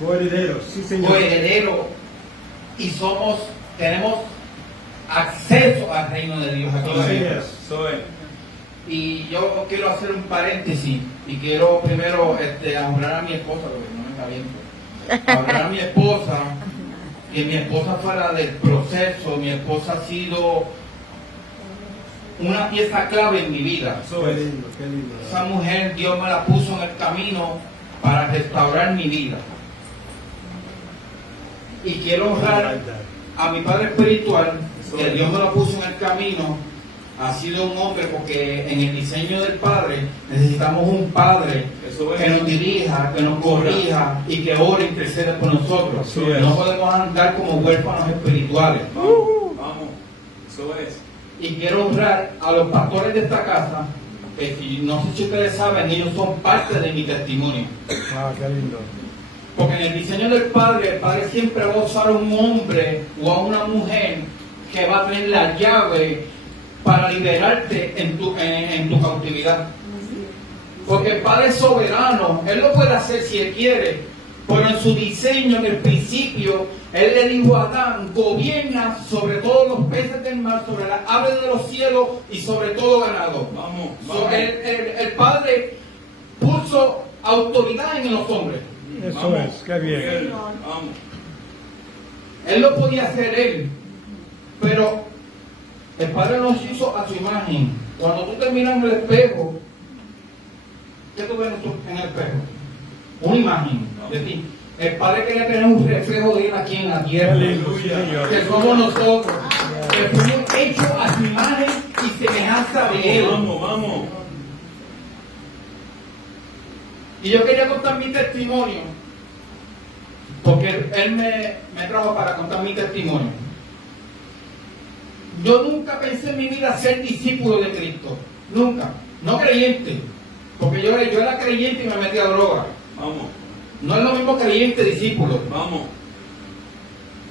Coherederos, sí, señor. Coherederos. Y tenemos acceso al reino de Dios aquí. Así es. Y yo quiero hacer un paréntesis y quiero primero honrar a mi esposa, porque no me está bien. Honrar a mi esposa, que mi esposa fuera del proceso. Mi esposa ha sido una pieza clave en mi vida. Qué lindo, qué lindo. Esa mujer Dios me la puso en el camino para restaurar mi vida. Y quiero honrar a mi padre espiritual, que Dios me lo puso en el camino. Ha sido un hombre, porque en el diseño del Padre necesitamos un Padre que nos dirija, que nos corrija y que ore y interceda por nosotros. No podemos andar como huérfanos espirituales. Vamos, eso es. Y quiero honrar a los pastores de esta casa, que no sé si ustedes saben, ellos son parte de mi testimonio. Ah, qué lindo. Porque en el diseño del Padre, el Padre siempre va a usar a un hombre o a una mujer que va a tener la llave para liberarte en tu cautividad. Porque el Padre es soberano, Él lo puede hacer si Él quiere, pero en su diseño, en el principio, Él le dijo a Adán: gobierna sobre todos los peces del mar, sobre las aves de los cielos y sobre todo ganado. Vamos. El Padre puso autoridad en los hombres. Eso es, qué bien. Vamos. Él lo podía hacer Él, pero el Padre nos hizo a su imagen. Cuando tú te miras en el espejo, ¿qué tú ves en el espejo? Una imagen de ti. El Padre quería tener un reflejo de Él aquí en la tierra. Aleluya. Que somos nosotros, que fuimos hechos a su imagen y semejanza de Él. Vamos. Y yo quería contar mi testimonio, porque Él me trajo para contar mi testimonio. Yo nunca pensé en mi vida ser discípulo de Cristo. Nunca. No creyente. Porque yo era creyente y me metí a droga. Vamos. No es lo mismo creyente discípulo. Vamos.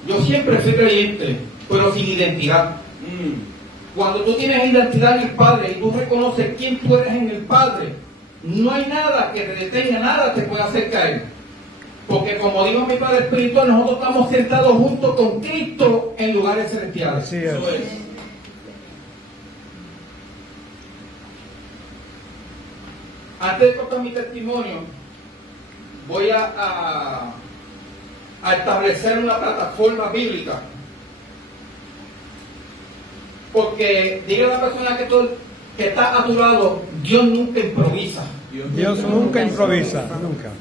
Yo siempre fui creyente, pero sin identidad. Cuando tú tienes identidad en el Padre y tú reconoces quién tú eres en el Padre, no hay nada que te detenga, nada te puede hacer caer. Porque como dijo mi Padre espiritual, nosotros estamos sentados juntos con Cristo en lugares celestiales. Así es. Eso es. Antes de contar mi testimonio, voy a establecer una plataforma bíblica. Porque diga la persona que está a tu lado: Dios nunca improvisa. Dios nunca improvisa, nunca.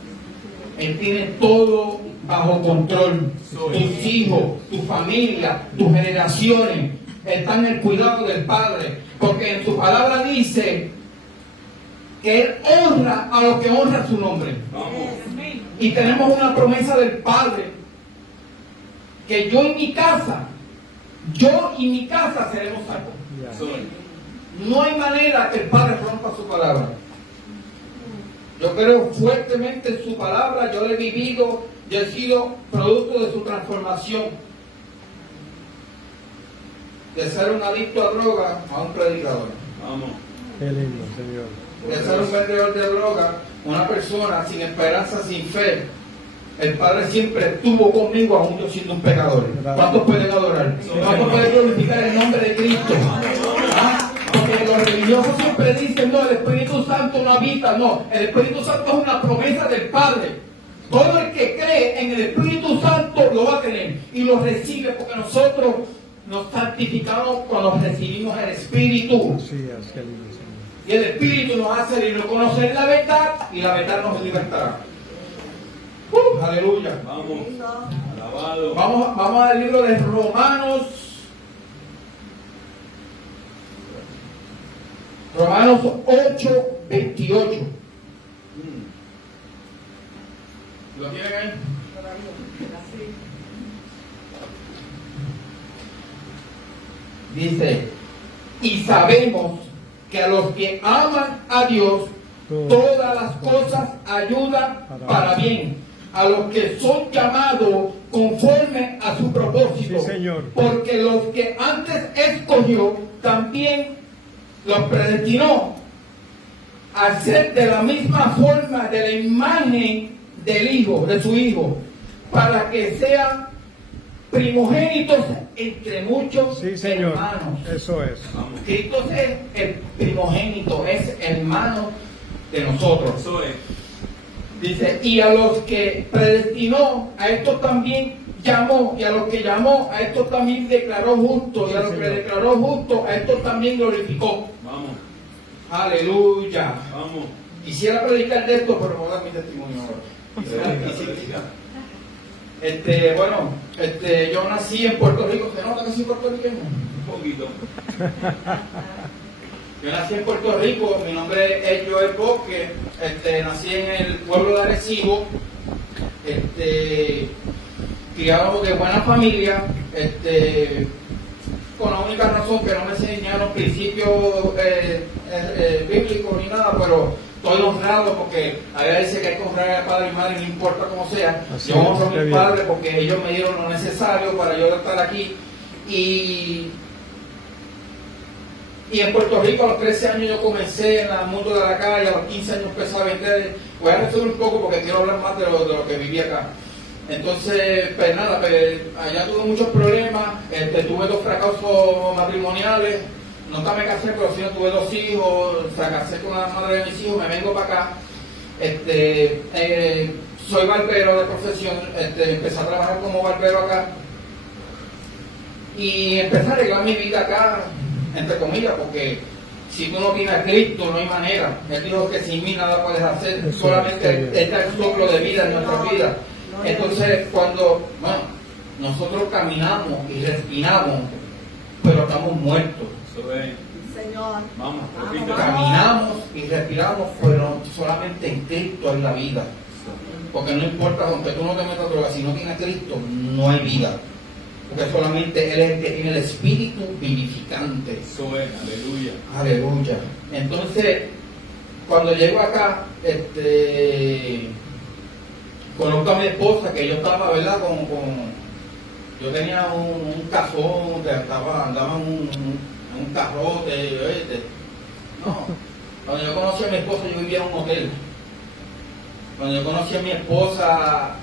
Él tiene todo bajo control. Tus hijos, tu familia, tus generaciones están en el cuidado del Padre. Porque en su palabra dice que Él honra a los que honran su nombre. Vamos. Y tenemos una promesa del Padre, que yo y mi casa seremos salvos. Eso es. No hay manera que el Padre rompa su palabra. Yo creo fuertemente en su palabra, yo la he vivido, yo he sido producto de su transformación. De ser un adicto a droga a un predicador. Vamos. Qué lindo, Señor. De ser un vendedor de droga, una persona sin esperanza, sin fe. El Padre siempre estuvo conmigo, aún yo siendo un pecador. ¿Cuántos pueden adorar? ¿Cuántos pueden glorificar el nombre de Cristo? ¿Ah? Porque los religiosos siempre dicen: no, el Espíritu Santo no habita. No, el Espíritu Santo es una promesa del Padre. Todo el que cree en el Espíritu Santo lo va a tener y lo recibe, porque nosotros nos santificamos cuando recibimos el Espíritu. Así es, qué lindo, Señor. Y el Espíritu nos hace conocer la verdad, y la verdad nos libertará. Aleluya. Vamos. Alabado. Vamos al libro de Romanos. Romanos 8:28. ¿Lo tienen ahí? Dice: y sabemos que a los que aman a Dios, todas las cosas ayudan para bien, a los que son llamados conforme a su propósito. Sí, Señor. Porque los que antes escogió, también los predestinó a ser de la misma forma, de la imagen del Hijo, de su Hijo, para que sean primogénitos entre muchos Sí, Señor. hermanos. Eso es. Vamos. Cristo es el primogénito, es hermano de nosotros. Eso es. Dice, y a los que predestinó, a estos también llamó, y a los que llamó, a estos también declaró justos, y a Sí, los que Señor. declaró justos, a estos también glorificó. Vamos. Aleluya. Vamos. Quisiera predicar de esto, pero no voy a dar mi testimonio ahora. Bueno, yo nací en Puerto Rico. ¿Se nota que soy puertorriqueño? Un poquito. Yo nací en Puerto Rico, mi nombre es Joel Bosque, nací en el pueblo de Arecibo, criado de buena familia, con la única razón que no me enseñaron principios bíblicos ni nada, pero estoy honrado porque la Biblia dice que hay que honrar a padre y madre, no importa cómo sea. Así Yo es, honro a qué mis bien. padres porque ellos me dieron lo necesario para yo estar aquí. Y en Puerto Rico a los 13 años yo comencé en el mundo de la calle, a los 15 años empecé a vender. Voy a resumir un poco porque quiero hablar más de lo que viví acá. Entonces, pues nada, allá tuve muchos problemas, tuve 2 fracasos matrimoniales, nunca me casé, pero sí tuve 2 hijos, fracasé con la madre de mis hijos, me vengo para acá. Soy barbero de profesión, empecé a trabajar como barbero acá y empecé a arreglar mi vida acá, entre comillas, porque si tú no tienes a Cristo no hay manera. Él dijo que sin mí nada puedes hacer, Eso solamente está está el soplo de vida en nuestra vida. Entonces cuando nosotros caminamos y respiramos, pero estamos muertos. Eso es. Señor. Vamos. Vamos, Repita. Caminamos y respiramos, pero solamente en Cristo hay la vida. Porque no importa, aunque tú no te metas droga, si no tienes a Cristo, no hay vida. Porque solamente Él es el que tiene el espíritu vivificante. Eso es. Aleluya. Aleluya. Entonces, cuando llego acá, conozco a mi esposa, que yo estaba, ¿verdad? Yo tenía un cajón, andaba en un carrote, ¿oíste? No. Cuando yo conocí a mi esposa, yo vivía en un hotel. Cuando yo conocí a mi esposa,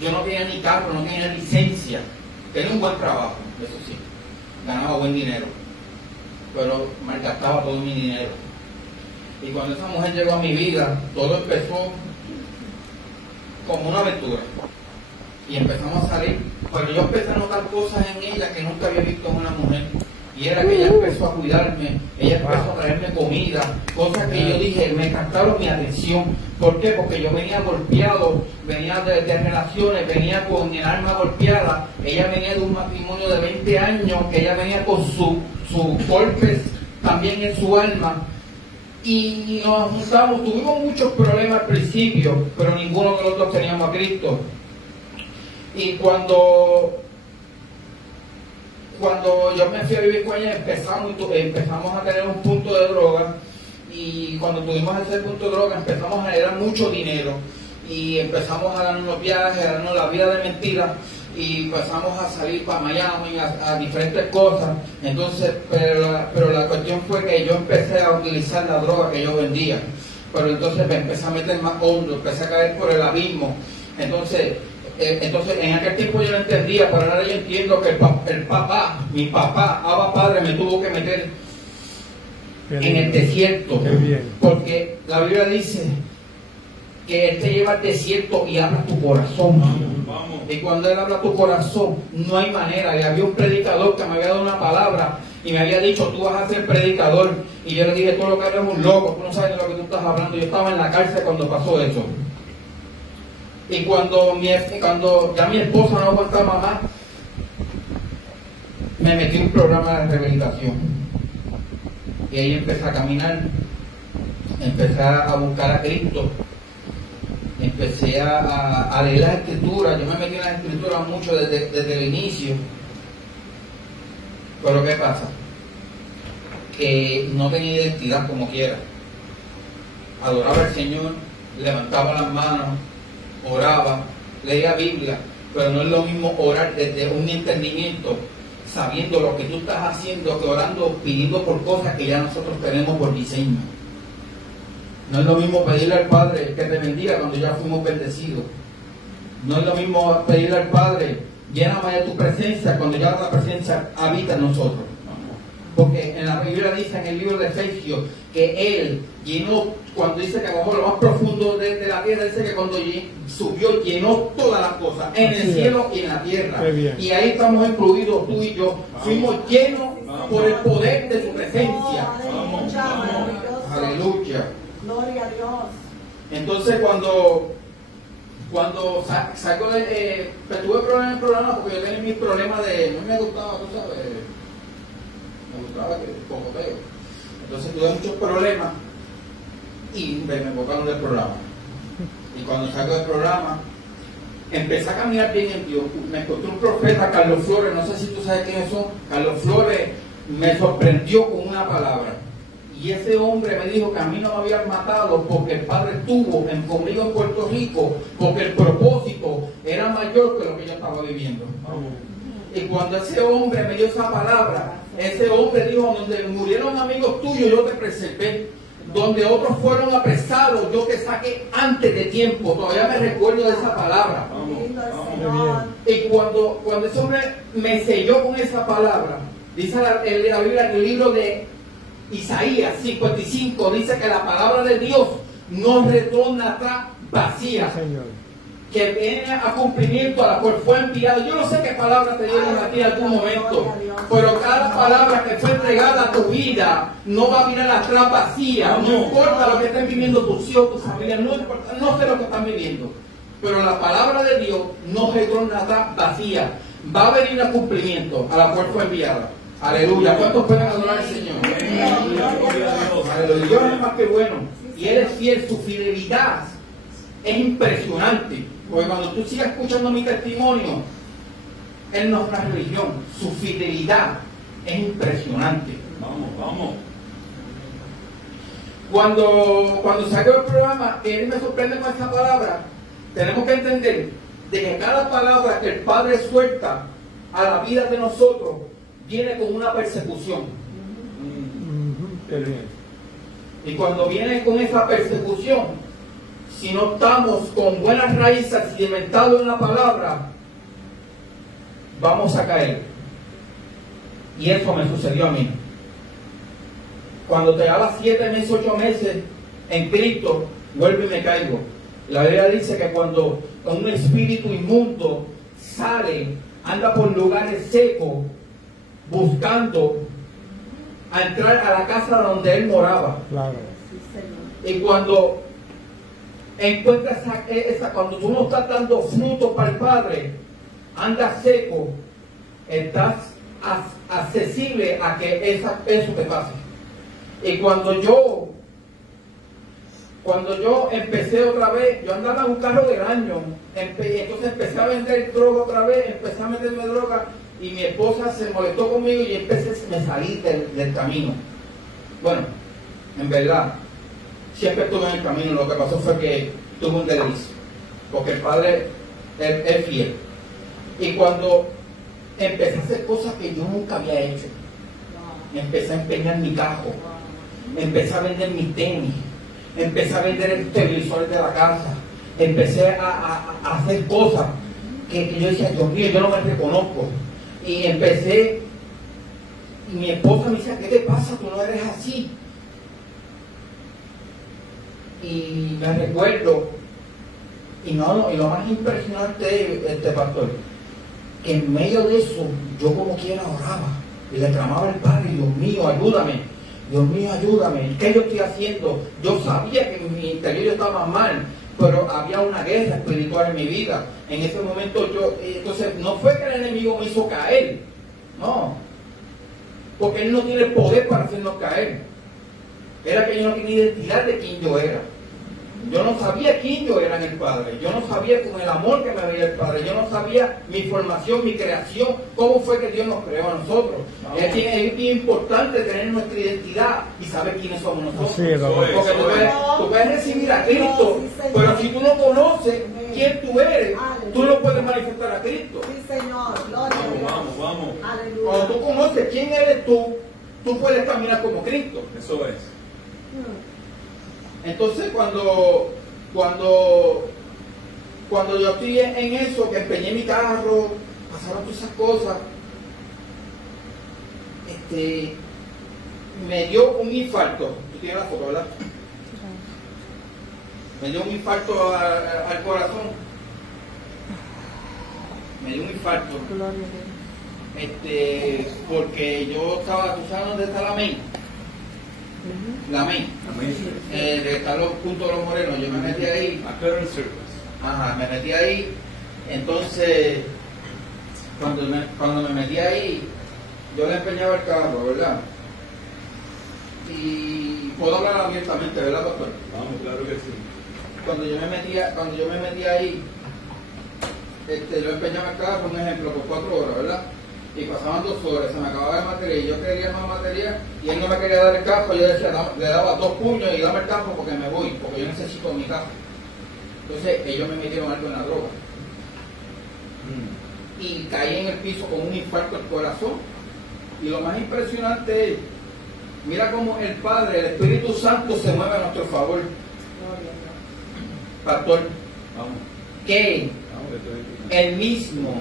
yo no tenía ni carro, no tenía licencia. Tenía un buen trabajo, eso sí. Ganaba buen dinero. Pero malgastaba todo mi dinero. Y cuando esa mujer llegó a mi vida, todo empezó como una aventura. Y empezamos a salir. Pero yo empecé a notar cosas en ella que nunca había visto en una mujer. Y era que ella empezó a cuidarme, ella empezó a traerme comida, cosas que yo dije, me captaron mi atención. ¿Por qué? Porque yo venía golpeado, venía de relaciones, venía con el alma golpeada. Ella venía de un matrimonio de 20 años, que ella venía con sus golpes también en su alma. Y nos juntamos, tuvimos muchos problemas al principio, pero ninguno de los dos teníamos a Cristo. Y cuando yo me fui a vivir con ella, empezamos a tener un punto de droga. Y cuando tuvimos ese punto de droga, empezamos a generar mucho dinero. Y empezamos a darnos viajes, a darnos la vida de mentira. Y empezamos a salir para Miami, a diferentes cosas. Entonces, pero la cuestión fue que yo empecé a utilizar la droga que yo vendía. Pero entonces me empecé a meter más hondo, empecé a caer por el abismo. Entonces en aquel tiempo yo no entendía, pero ahora yo entiendo que mi papá, Abba Padre, me tuvo que meter en el desierto. Qué bien. Porque la Biblia dice que Él te lleva al desierto y habla tu corazón. Vamos. Y cuando Él habla tu corazón, no hay manera. Y había un predicador que me había dado una palabra y me había dicho, tú vas a ser predicador. Y yo le dije, tú lo que eres un loco, tú no sabes de lo que tú estás hablando. Yo estaba en la cárcel cuando pasó eso. Y cuando ya mi esposa no aguantaba más, me metí en un programa de rehabilitación. Y ahí empecé a caminar, empecé a buscar a Cristo, empecé a leer las escrituras. Yo me metí en las escrituras mucho desde el inicio. Pero ¿qué pasa? Que no tenía identidad como quiera. Adoraba al Señor, levantaba las manos, oraba, leía Biblia, pero no es lo mismo orar desde un entendimiento, sabiendo lo que tú estás haciendo, que orando, pidiendo por cosas que ya nosotros tenemos por diseño. No es lo mismo pedirle al Padre que te bendiga cuando ya fuimos bendecidos. No es lo mismo pedirle al Padre, lléname de tu presencia cuando ya la presencia habita en nosotros. Porque en la Biblia dice en el libro de Efesios que Él llenó, cuando dice que bajó lo más profundo de la tierra, dice que cuando subió llenó todas las cosas, en el cielo y en la tierra. Y ahí estamos incluidos tú y yo. Fuimos llenos por el poder de su presencia. Aleluya. Gloria a Dios. Entonces cuando saco tuve problemas en el programa porque yo tenía mis problemas de, no me gustaba, tú sabes, me gustaba que cogoteo. Entonces tuve muchos problemas y me botaron del programa. Y cuando salgo del programa, empecé a caminar bien en Dios. Me encontré un profeta, Carlos Flores, no sé si tú sabes quiénes son. Carlos Flores me sorprendió con una palabra. Y ese hombre me dijo que a mí no me habían matado porque el Padre estuvo conmigo en Puerto Rico, porque el propósito era mayor que lo que yo estaba viviendo. Y cuando ese hombre me dio esa palabra, ese hombre dijo, donde murieron amigos tuyos, yo te preservé. Donde otros fueron apresados, yo te saqué antes de tiempo. Todavía me recuerdo de esa palabra. Y cuando ese hombre me selló con esa palabra, dice la Biblia en el libro de Isaías 55, dice que la palabra de Dios no retorna atrás vacía, Señor. que viene a cumplimiento a la cual fue enviado. Yo no sé qué palabra te dieron a ti en algún momento, pero cada palabra que fue entregada a tu vida no va a mirar atrás vacía. No importa lo que estén viviendo tus hijos, tus familias, no importa, no sé lo que están viviendo, pero la palabra de Dios no retorna atrás vacía, va a venir a cumplimiento a la cual fue enviada. Aleluya. ¿Cuántos pueden adorar al Señor? Aleluya. Dios es más que bueno y Él es fiel. Su fidelidad es impresionante. Porque cuando tú sigas escuchando mi testimonio, Él no es una religión. Su fidelidad es impresionante. Vamos. Cuando saco el programa, Él me sorprende con esta palabra. Tenemos que entender de que cada palabra que el Padre suelta a la vida de nosotros viene con una persecución. Qué bien. Y cuando viene con esa persecución, si no estamos con buenas raíces cimentados en la palabra, vamos a caer. Y eso me sucedió a mí. Cuando te hagas 7 meses, 8 meses en Cristo, vuelvo y me caigo. La Biblia dice que cuando un espíritu inmundo sale, anda por lugares secos, buscando a entrar a la casa donde él moraba. Claro. Y cuando encuentras cuando tú no estás dando frutos para el Padre, andas seco, estás accesible a que eso te pase. Y cuando yo empecé otra vez, yo andaba en un carro del año, entonces empecé a vender droga otra vez, empecé a meterme droga. Y mi esposa se molestó conmigo y me salí del camino. Bueno, en verdad, siempre estuve en el camino. Lo que pasó fue que tuve un desliz, porque el Padre es fiel. Y cuando empecé a hacer cosas que yo nunca había hecho, empecé a empeñar mi carro, empecé a vender mis tenis, empecé a vender el televisor de la casa, empecé a hacer cosas que yo decía, Dios mío, yo no me reconozco. Y empecé, y mi esposa me dice, ¿qué te pasa? Tú no eres así. Y me recuerdo, y lo más impresionante, pastor, que en medio de eso, yo como quiera oraba, y le clamaba al Padre, Dios mío, ayúdame, ¿qué yo estoy haciendo? Yo sabía que en mi interior yo estaba mal, pero había una guerra espiritual en mi vida. En ese momento entonces no fue que el enemigo me hizo caer, no, porque él no tiene poder para hacernos caer. Era que yo no tenía identidad de quién yo era. Yo no sabía quién yo era en el Padre. Yo no sabía con el amor que me veía el Padre. Yo no sabía mi formación, mi creación, cómo fue que Dios nos creó a nosotros. Es bien importante tener nuestra identidad y saber quiénes somos nosotros. Sí, porque tú puedes recibir a Cristo, pero si tú no conoces quién tú eres, tú no puedes manifestar a Cristo. Sí, Señor. Gloria a Dios. Vamos. Aleluya. Cuando tú conoces quién eres tú puedes caminar como Cristo. Eso es. Entonces cuando yo estoy en eso, que empeñé mi carro, pasaron todas esas cosas, me dio un infarto. Tú tienes la foto, ¿verdad? Me dio un infarto al corazón. Me dio un infarto. Porque yo estaba, ¿tú sabes dónde está la main? La main. De están los puntos de los morenos. Yo me metí ahí. Ajá, me metí ahí. Entonces, cuando me metí ahí, yo le empeñaba el carro, ¿verdad? Y puedo hablar abiertamente, ¿verdad, doctor? Vamos, claro que sí. Cuando yo me metí ahí, yo empeñaba el carro, un ejemplo, por 4 horas, ¿verdad? Y pasaban 2 horas, se me acababa el material y yo quería más material y él no me quería dar el carro. Yo decía, le daba 2 puños y dame el carro porque me voy, porque yo necesito mi carro. Entonces ellos me metieron algo en la droga y caí en el piso con un infarto al corazón. Y lo más impresionante es, mira cómo el Padre, el Espíritu Santo se mueve a nuestro favor. Pastor, Vamos. que el mismo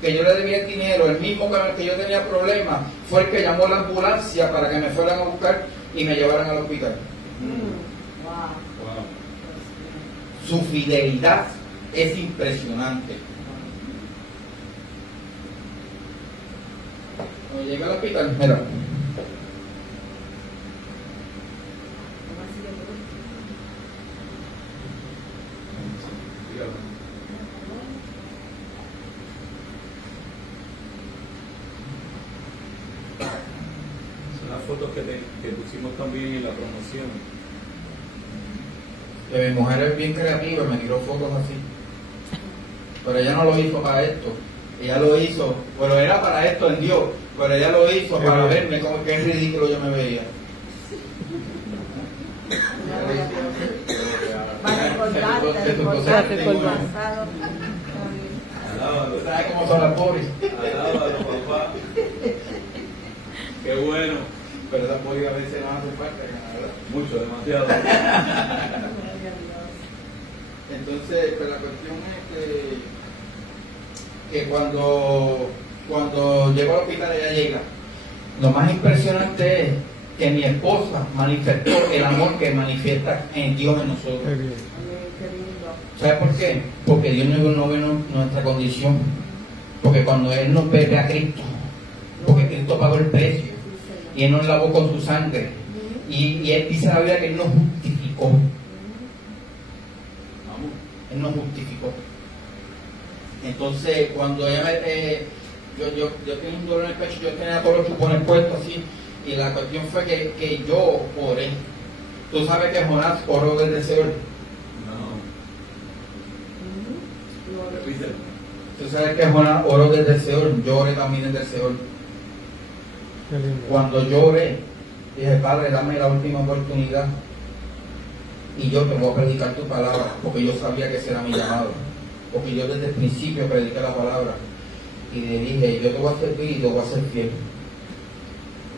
que yo le debía el dinero, el mismo con el que yo tenía problemas, fue el que llamó a la ambulancia para que me fueran a buscar y me llevaran al hospital. Wow. Su fidelidad es impresionante. Cuando llegué al hospital, mira, Dígalo. Son las fotos que pusimos también en la promoción. que mi mujer es bien creativa, me tiró fotos así. Pero ella no lo hizo para esto. Ella lo hizo, pero era para esto en Dios. Pero ella lo hizo para verme como que ridículo yo me veía. Para recordarte Tu del pasado. Alábalo. ¿Sabes cómo son las pobres? Alábalo, papá. Qué bueno. Pero esas pobres a veces no hacen falta, ¿verdad? Mucho, demasiado. Entonces, pues la cuestión es que cuando llego al hospital ella llega. Lo más impresionante es que mi esposa manifestó el amor que manifiesta en Dios en nosotros. Qué bien. Qué lindo. ¿Sabe por qué? Porque Dios no ve nuestra condición. Porque cuando Él nos ve a Cristo, porque Cristo pagó el precio y Él nos lavó con su sangre. Y Él dice en la Biblia que Él nos justificó. Vamos. Él nos justificó. Entonces, cuando ella yo tenía un dolor en el pecho, yo tenía todos los chupones puestos así, y la cuestión fue que yo oré. Tú sabes que Jonás oró del deseo. No. Repítelo. Tú sabes que Jonás oró del deseo. Yo oré también del deseo. Qué lindo. Cuando yo oré, dije, Padre, dame la última oportunidad y yo te voy a predicar tu palabra, porque yo sabía que ese era mi llamado, porque yo desde el principio prediqué la palabra y le dije, yo te voy a servir y te voy a ser fiel.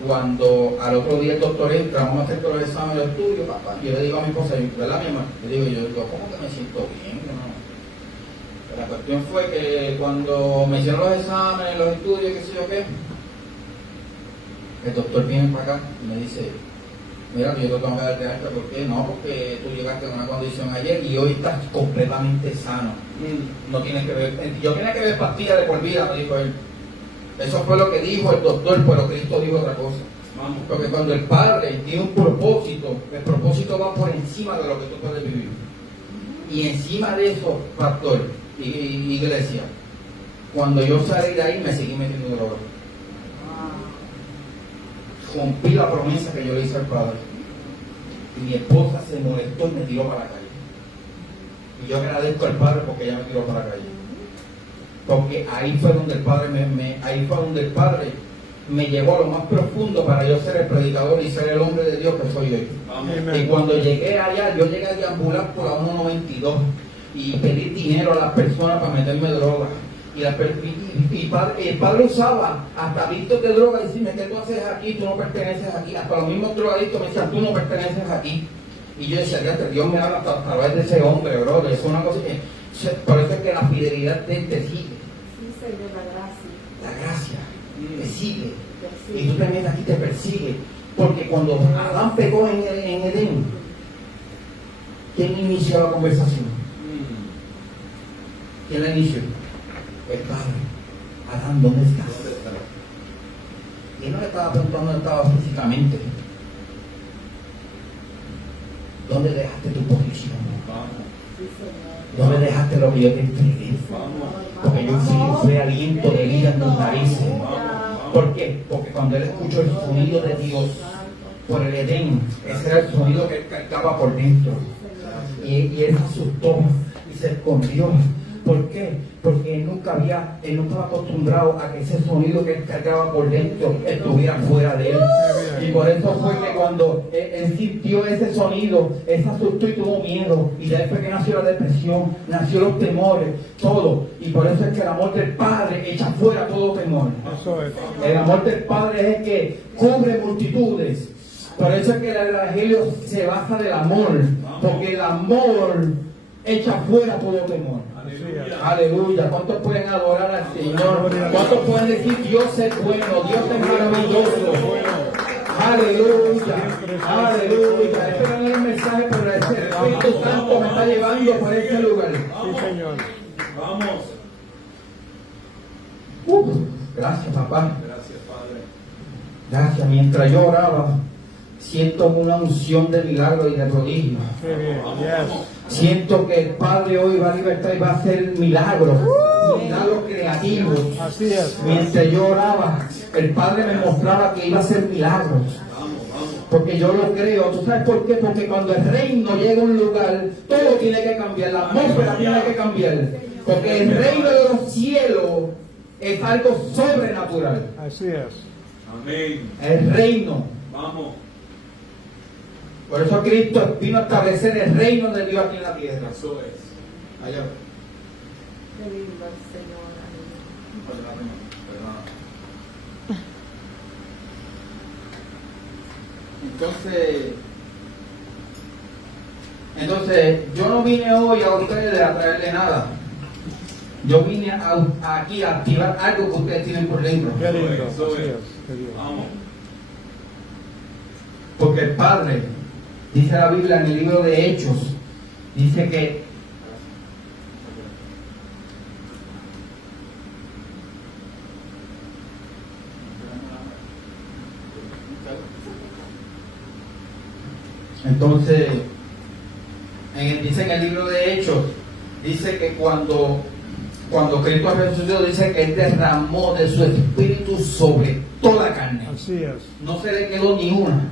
Cuando al otro día el doctor entra, vamos a hacer todos los exámenes de estudio, papá, yo le digo a mi esposa, ¿verdad, mi hermano? Le digo, ¿cómo que me siento bien, hermano? La cuestión fue que cuando me hicieron los exámenes, los estudios, qué sé yo qué, el doctor viene para acá y me dice, mira, yo te tengo que dar de alta. ¿Por qué? No, porque tú llegaste con una condición ayer y hoy estás completamente sano. No tienes que ver, yo tenía que ver pastillas de por vida, me dijo él. Eso fue lo que dijo el doctor, pero Cristo dijo otra cosa. Vamos. Porque cuando el Padre tiene un propósito, el propósito va por encima de lo que tú puedes vivir. Y encima de eso, pastor y iglesia, cuando yo salí de ahí me seguí metiendo droga. Rompí la promesa que yo le hice al Padre. Y mi esposa se molestó y me tiró para la calle. Y yo agradezco al Padre porque ella me tiró para la calle. Porque ahí fue donde el Padre me llevó a lo más profundo para yo ser el predicador y ser el hombre de Dios que soy hoy. Vamos. Y cuando llegué allá, yo llegué a deambular por la 192 y pedir dinero a las personas para meterme droga. El padre usaba hasta adictos de droga y decirme, ¿qué tú haces aquí? Tú no perteneces aquí. Hasta los mismos drogadictos me decían, tú no perteneces aquí. Y yo decía, Dios me habla a través de ese hombre, bro. Es una cosa que, por eso es que la fidelidad de él te sigue. Sí, Señor, la gracia. La gracia te sigue. Te Y tú te metes aquí y te persigue. Porque cuando Adán pecó en Edén, ¿quién inició la conversación? ¿Quién la inició? El Padre. Adán, ¿dónde estás? Y él no le estaba preguntando dónde estaba físicamente. ¿Dónde dejaste tu posición? Sí, Señor. ¿Dónde dejaste lo que yo te entregué? Porque yo fui aliento de vida en tus narices. ¿Por qué? Porque cuando él escuchó el sonido de Dios por el Edén, ese era el sonido que él cargaba por dentro. Y él se asustó y se escondió. ¿Por qué? Porque él no estaba acostumbrado a que ese sonido que él cargaba por dentro estuviera fuera de él. Y por eso fue que cuando él sintió ese sonido, él se asustó y tuvo miedo. Y de ahí fue que nació la depresión, nació los temores, todo. Y por eso es que el amor del Padre echa fuera todo temor. Eso es. El amor del Padre es el que cubre multitudes. Por eso es que el Evangelio se basa del amor. Porque el amor echa fuera todo temor. Aleluya. ¿Cuántos pueden adorar al Señor? ¿Cuántos pueden decir Dios es bueno, Dios es maravilloso? Aleluya. Aleluya. Este no es el mensaje, pero el Espíritu Santo me está llevando por este lugar. Sí, Señor. Vamos. Gracias, papá. Gracias, Padre. Gracias. Mientras yo oraba, siento una unción de milagro y de prodigio. Qué bien. Yes. Siento que el Padre hoy va a libertar y va a hacer milagros creativos. Así es. Mientras yo oraba, el Padre me mostraba que iba a hacer milagros. Porque yo lo creo. ¿Tú sabes por qué? Porque cuando el reino llega a un lugar, todo tiene que cambiar. La atmósfera tiene que cambiar. Porque el reino de los cielos es algo sobrenatural. Así es. Amén. El reino. Vamos. Por eso Cristo vino a establecer el reino de Dios aquí en la tierra. Eso es. Allá. Qué lindo el Señor. Aleluya. Entonces, yo no vine hoy a ustedes a traerle nada. Yo vine aquí a activar algo que ustedes tienen por dentro. Qué lindo. Eso Así es. es. Qué bien. Vamos. Porque el Padre, dice la Biblia en el libro de Hechos, dice que entonces, dice en el libro de Hechos, dice que cuando Cristo resucitó, dice que Él derramó de su espíritu sobre toda carne. Así es. No se le quedó ni una.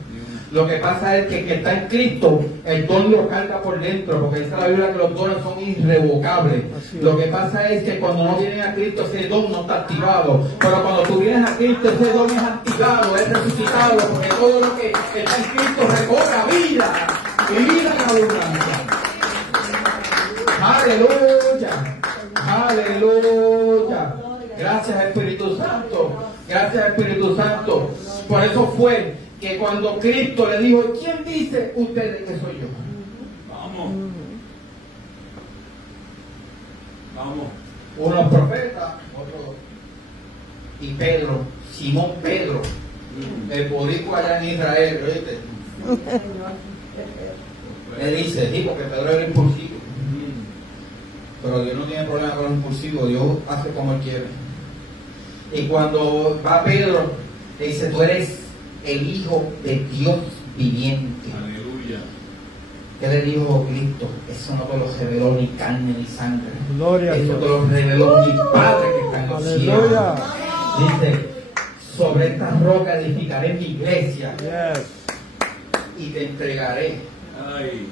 Lo que pasa es que el que está en Cristo, el don lo carga por dentro, porque dice la Biblia que los dones son irrevocables. Así es. Lo que pasa es que cuando no vienen a Cristo, ese don no está activado. Pero cuando tú vienes a Cristo, ese don es activado, es resucitado, porque todo lo que está en Cristo recobra vida y vida en abundancia. Aleluya, aleluya. Gracias, Espíritu Santo. Gracias, Espíritu Santo. Por eso fue que cuando Cristo le dijo, ¿quién dice ustedes que soy yo? Vamos. Vamos. Unos profetas, otros. Y Pedro, Simón Pedro, el boricua allá en Israel, ¿oíste? Le dice, sí, porque Pedro era impulsivo. Pero Dios no tiene problema con los impulsivos, Dios hace como Él quiere. Y cuando va Pedro, le dice, tú eres el Hijo de Dios viviente. Aleluya. ¿Qué le dijo Cristo? Eso no te lo reveló ni carne ni sangre. Gloria a Eso Dios. te lo reveló mi Padre que está en los cielos. Aleluya. Dice, sobre esta roca edificaré mi iglesia Yes. y te entregaré Ay.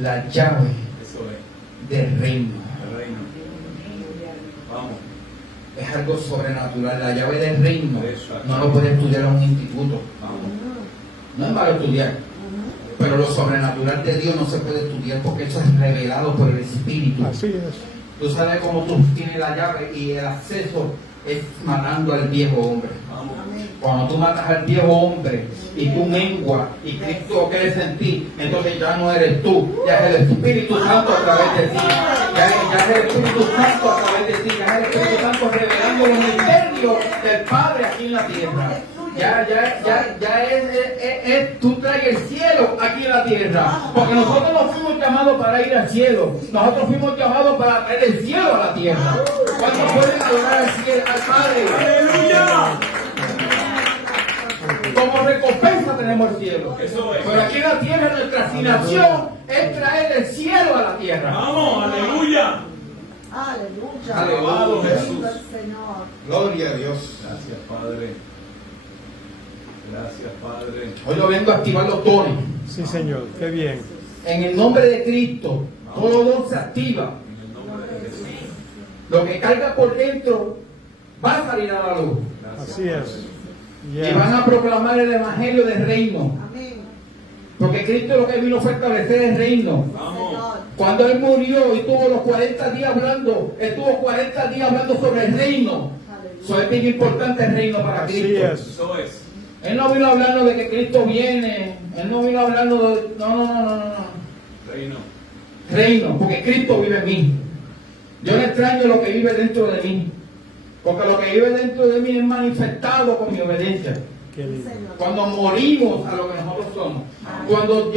la llave Eso es. del reino. El reino. Vamos. Es algo sobrenatural. La llave del reino Exacto. no lo puede estudiar en un instituto. Vamos. No es malo estudiar, pero lo sobrenatural de Dios no se puede estudiar porque eso es revelado por el Espíritu. Así es. Tú sabes cómo tú tienes la llave y el acceso es matando al viejo hombre. Vamos. Amén. Cuando tú matas al viejo hombre y tú menguas y Cristo crece en ti, entonces ya no eres tú, ya es el Espíritu Santo a través de ti. Ya es el Espíritu Santo a través de ti, ya es el Espíritu Santo revelando los misterios del Padre aquí en la tierra. Ya es, tú traes el cielo aquí en la tierra. Porque nosotros no fuimos llamados para ir al cielo, nosotros fuimos llamados para traer el cielo a la tierra. ¿Cuántos pueden adorar al cielo, al Padre? ¡Aleluya! Como recompensa tenemos el cielo. Eso es. Pero aquí en la tierra nuestra asignación es traer el cielo a la tierra. ¡Vamos! ¡Aleluya! Aleluya. Alabado Bendito Jesús. el Señor. Gloria a Dios. Gracias, Padre. Gracias, Padre. Hoy yo vengo a activar los dones. Sí, Señor. Qué bien. En el nombre de Cristo, todo don se activa. En el nombre de Jesús. Lo que caiga por dentro va a salir a la luz. Gracias, Así es. Padre. Y van a proclamar el evangelio del reino. Amén. Porque Cristo lo que vino fue a establecer el reino. Vamos. Señor. Cuando Él murió y tuvo los 40 días hablando, estuvo 40 días hablando sobre el reino. Eso es bien importante el reino para Así Cristo. es. Eso es. Él no vino hablando de que Cristo viene. Él no vino hablando de... No. Reino. Reino, porque Cristo vive en mí. Yo no extraño lo que vive dentro de mí. Porque lo que vive dentro de mí es manifestado con mi obediencia. Qué lindo. Señor. Cuando morimos a lo que nosotros somos. Cuando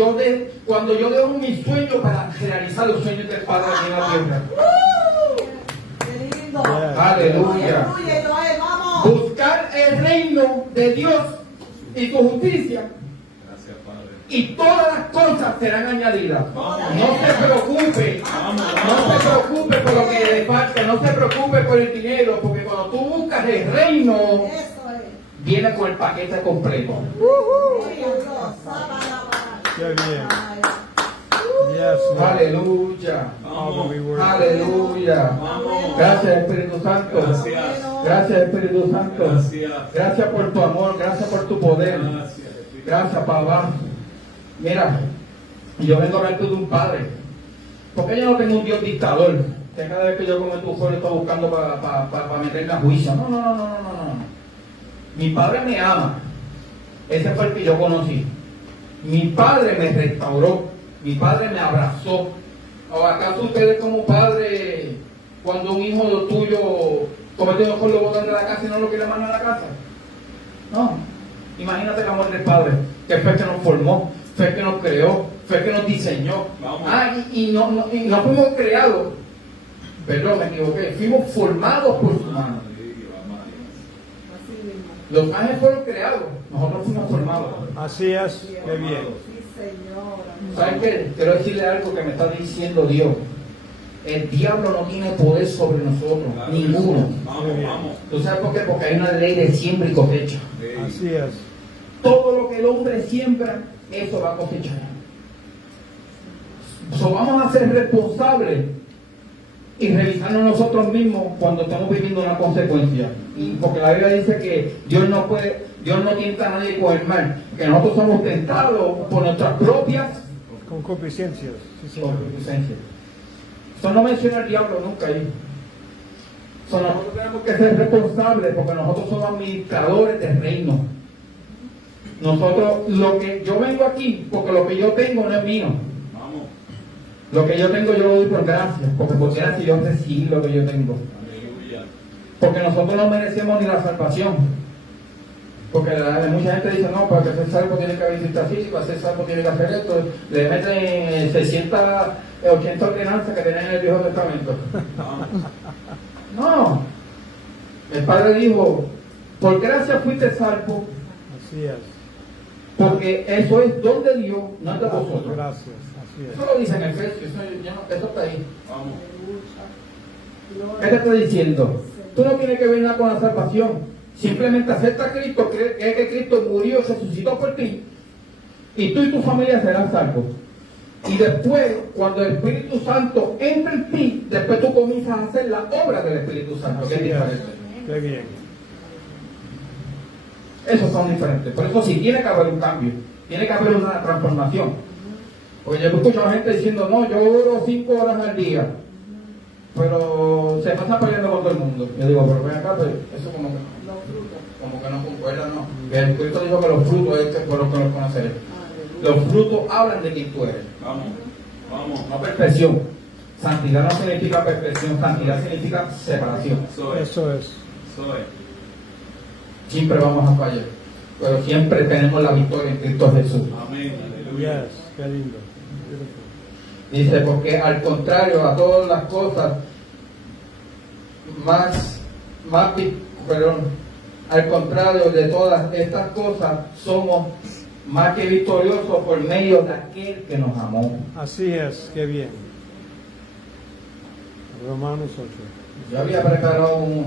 yo dejo mi sueño para realizar los sueños del Padre aquí en la tierra. Qué lindo. Yes. Aleluya. Aleluya, Joel, vamos. Buscar el reino de Dios y su justicia, Gracias, Padre. y todas las cosas serán añadidas. Vamos. No se preocupe. No se preocupe por lo que le falta. No se preocupe por el dinero. Porque cuando tú buscas el reino, Eso es. viene con el paquete completo. Gloria a Dios. Sábana. Qué bien. Ay, Yes, Lord. Aleluya. Vamos. we worship. Aleluya. Vamos. Gracias, Espíritu Santo. Gracias. Gracias, Espíritu Santo. Gracias. Gracias por tu amor. Gracias por tu poder. Gracias, Espíritu. Gracias, papá. Mira, yo vengo a hablarte de un padre. Porque yo no tengo un Dios dictador. Que cada vez que yo cometo un fuego estoy buscando para meterme a juicio. No. Mi padre me ama. Ese fue el que yo conocí. Mi padre me restauró. Mi padre me abrazó. ¿O acaso ustedes como padre, cuando un hijo tuyo comete un error, lo botan de la casa y no lo quiere más a la casa? No. Imagínate el amor del Padre, que fue el que nos formó, fue el que nos creó, fue el que nos diseñó. Vamos. Y no fuimos creados, perdón, me equivoqué, fuimos formados por su mano. así mismo. Los ángeles fueron creados, nosotros fuimos formados. Así es. Qué bien. Sí, Señor. ¿Saben qué? Quiero decirle algo que me está diciendo Dios. El diablo no tiene poder sobre nosotros, Claro. ninguno. Vamos, vamos. ¿Tú sabes por qué? Porque hay una ley de siembra y cosecha. Así es. Todo lo que el hombre siembra, eso va a cosechar. Vamos a ser responsables y revisarnos nosotros mismos cuando estamos viviendo una consecuencia. Y porque la Biblia dice que Dios no tienta a nadie con el mal, que nosotros somos tentados por nuestras propias Concupiscencias. Sí, Señor. concupiscencias. Eso no menciona el diablo nunca ahí. Nosotros tenemos que ser responsables porque nosotros somos administradores del reino. Nosotros, lo que yo vengo aquí, porque lo que yo tengo no es mío. Vamos. Lo que yo tengo yo lo doy por gracia, porque por gracia yo recibí lo que yo tengo. Aleluya. Porque nosotros no merecemos ni la salvación. Porque mucha gente dice, no, para ser salvo tiene que haber visita física, para ser salvo tiene que hacer esto. Le meten 680 ordenanzas que tienen en el Viejo Testamento. Vamos. No. El Padre dijo, por gracia fuiste salvo, Así es. porque eso es don de Dios, no es de vosotros. Gracias. Así Eso es. lo dice en Efesios, eso está ahí. Vamos. Aleluya. ¿Qué te está diciendo? Tú no tienes que ver nada con la salvación. Simplemente acepta a Cristo, cree que Cristo murió, resucitó por ti, y tú y tu familia serán salvos. Y después, cuando el Espíritu Santo entra en ti, después tú comienzas a hacer la obra del Espíritu Santo, que es Así es. diferente. Qué bien. Esos son diferentes. Por eso sí tiene que haber un cambio, tiene que haber una transformación. Porque yo escucho a la gente diciendo, no, yo oro 5 horas al día. pero se pasa peleando con todo el mundo. Yo digo, pero ven acá, pues, eso como que, Los frutos. como que no concuerda, ¿no? Que el Cristo dijo que los frutos es que por los que los conoceré. Aleluya. Los frutos hablan de quién tú eres, Vamos, vamos. no perfección. Santidad no significa perfección, santidad significa separación. Eso es. Eso es. Eso es. Siempre vamos a fallar, pero siempre tenemos la victoria en Cristo Jesús. Amén. Aleluya. Yes, qué lindo. Beautiful. Dice, porque al contrario a todas las cosas, al contrario de todas estas cosas, somos más que victoriosos por medio de aquel que nos amó. Así es, qué bien. Romanos 8. Yo había preparado un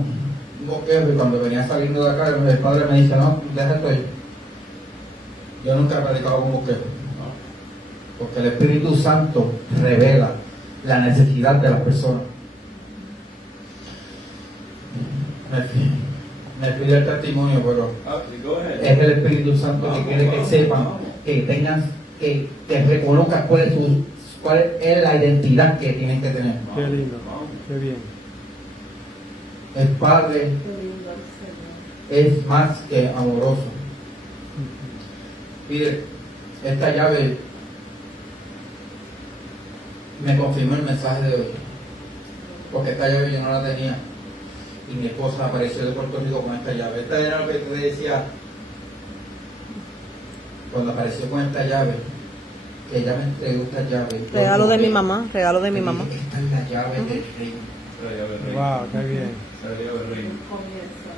boquete y cuando venía saliendo de acá, el padre me dice, no, deja esto ahí. Yo nunca he predicado un boquete, porque el Espíritu Santo revela la necesidad de las personas. Me pide el testimonio, pero Go ahead. es el Espíritu Santo que quiere que sepan, que tengan, que reconozcan cuál es la identidad que tienen que tener. Qué lindo. Qué bien. El Padre Qué lindo el Señor. es más que amoroso. Mire, esta llave me confirmó el mensaje de hoy, porque esta llave yo no la tenía y mi esposa apareció de Puerto Rico con esta llave. Esta era lo que te decía cuando apareció con esta llave, que ella me entregó esta llave. Regalo de mi mamá, regalo de mi mamá. Esta es la llave del reino. Wow, qué bien. Comienza.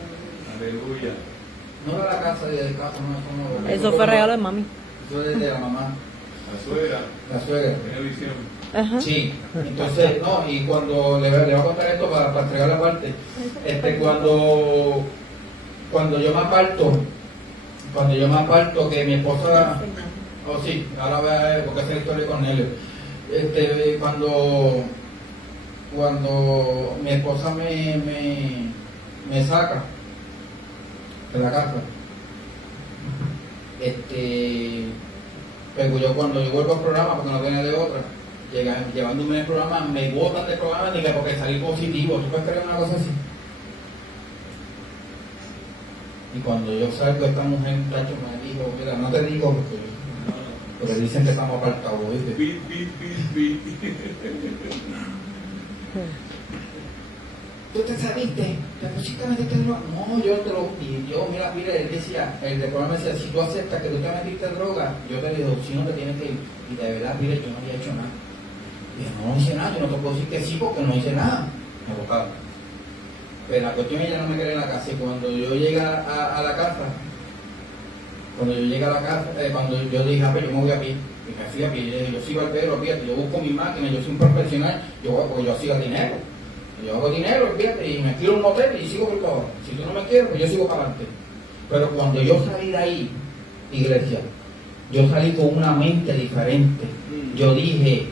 Aleluya. No era la casa de casa, no, Eso fue regalo de mami. Eso es de la mamá, La suegra la suegra. tiene visión. Ajá. Sí, entonces, no, y cuando le voy a contar esto para entregar la parte, cuando yo me aparto, que mi esposa, oh sí, ahora voy a ver, porque esa es la historia con él, cuando mi esposa me saca de la casa, pero yo cuando yo vuelvo al programa, porque no tenía de otra, llevándome el programa, me botan del programa ni que porque salí positivo. ¿Tú puedes creer una cosa así? Y cuando yo salgo, esta mujer, muchacho, me dijo, mira, no te digo porque dicen que estamos apartados, ¿viste? Pi. ¿Tú te saliste? ¿Te pusiste a meterte droga? No, yo te lo... Y yo, mira, él decía, el del programa decía, si tú aceptas que tú te metiste droga, yo te digo, si no te tienes que ir. Y de verdad, mire, yo no había hecho nada. Y yo no hice nada, yo no te puedo decir que sí porque no hice nada. Me buscaba. Pero la cuestión ella no me quería en la casa. Y cuando yo llegué a la casa, cuando yo dije, pues yo me voy a pie. Y me fui a pie. Y yo dije, yo sigo al Pedro, fíjate, yo busco mi máquina, yo soy un profesional, porque yo sigo dinero. Yo hago dinero, fíjate, y me quiero un motel y sigo por todo. Si tú no me quieres, pues yo sigo para adelante. Pero cuando yo salí de ahí, iglesia, yo salí con una mente diferente. Yo dije,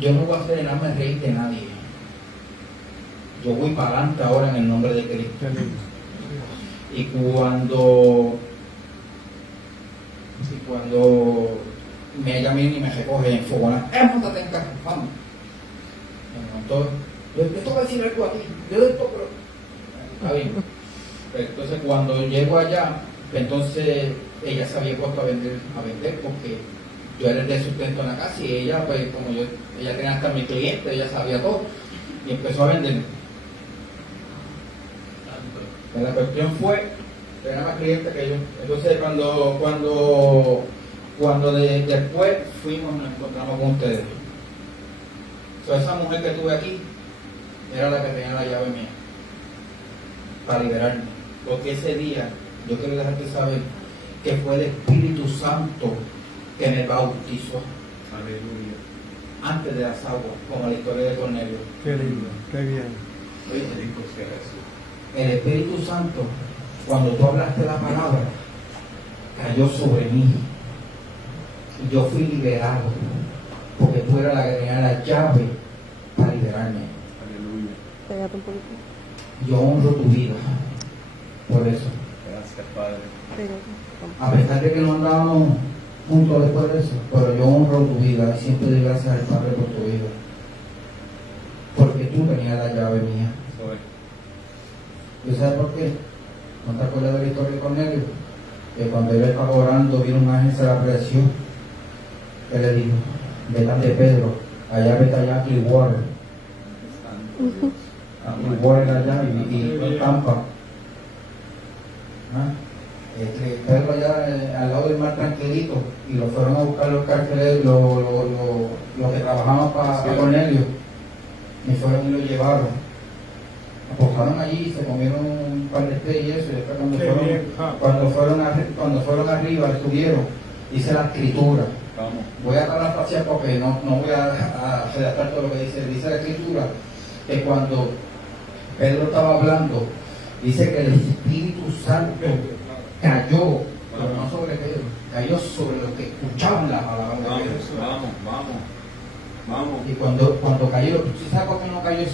yo no voy a hacer enamorarme reír de nadie. Yo voy para adelante ahora en el nombre de Cristo. Qué lindo. Y cuando me llaman y me recogen en fogona, montate en casa, vamos. Entonces, yo te voy a decir algo a ti, yo esto, pero está bien. Entonces cuando llego allá, entonces ella se había puesto a vender porque yo era el de sustento en la casa y ella, pues como ella tenía hasta mi cliente, ella sabía todo y empezó a vender. La cuestión fue, tenía más clientes que yo. Entonces cuando después fuimos, nos encontramos con ustedes. Esa mujer que tuve aquí era la que tenía la llave mía para liberarme. Porque ese día, yo quiero dejarte saber que fue el Espíritu Santo que me bautizó Aleluya. antes de las aguas, como la historia de Cornelio. Qué lindo. Qué bien. Bendito sea Jesús. El Espíritu Santo, cuando tú hablaste la palabra, cayó sobre mí. Y yo fui liberado, porque tú eras la que tenía la llave para liberarme. Aleluya. Pégate un poquito. Yo honro tu vida por eso. Gracias, Padre. Pégate. A pesar de que no andábamos juntos después de eso, pero yo honro tu vida y siempre doy gracias al Padre por tu vida. tú tenías la llave mía. Eso es. ¿Y sabes por qué? ¿No te acuerdas de la historia de Cornelio? Que cuando él estaba orando, vino un ángel, se le apareció. Él le dijo, vete de Pedro, allá vete allá a Clearwater. A Clearwater allá y Tampa. ¿Ah? Pedro allá al lado del mar tranquilito, y lo fueron a buscar los carceleros, los que trabajaban para Cornelio, y fueron y lo llevaron. Apostaron allí, se comieron un par de té y eso, y después cuando fueron arriba, estuvieron, dice la escritura. Vamos. Voy a dar la frase porque no voy a redactar todo lo que dice la escritura, que cuando Pedro estaba hablando, dice que el Espíritu Santo cayó, pero no sobre Pedro, cayó sobre los que escuchaban la palabra de Pedro. Vamos. Y cuando cayó, ¿tú sabes por qué no cayó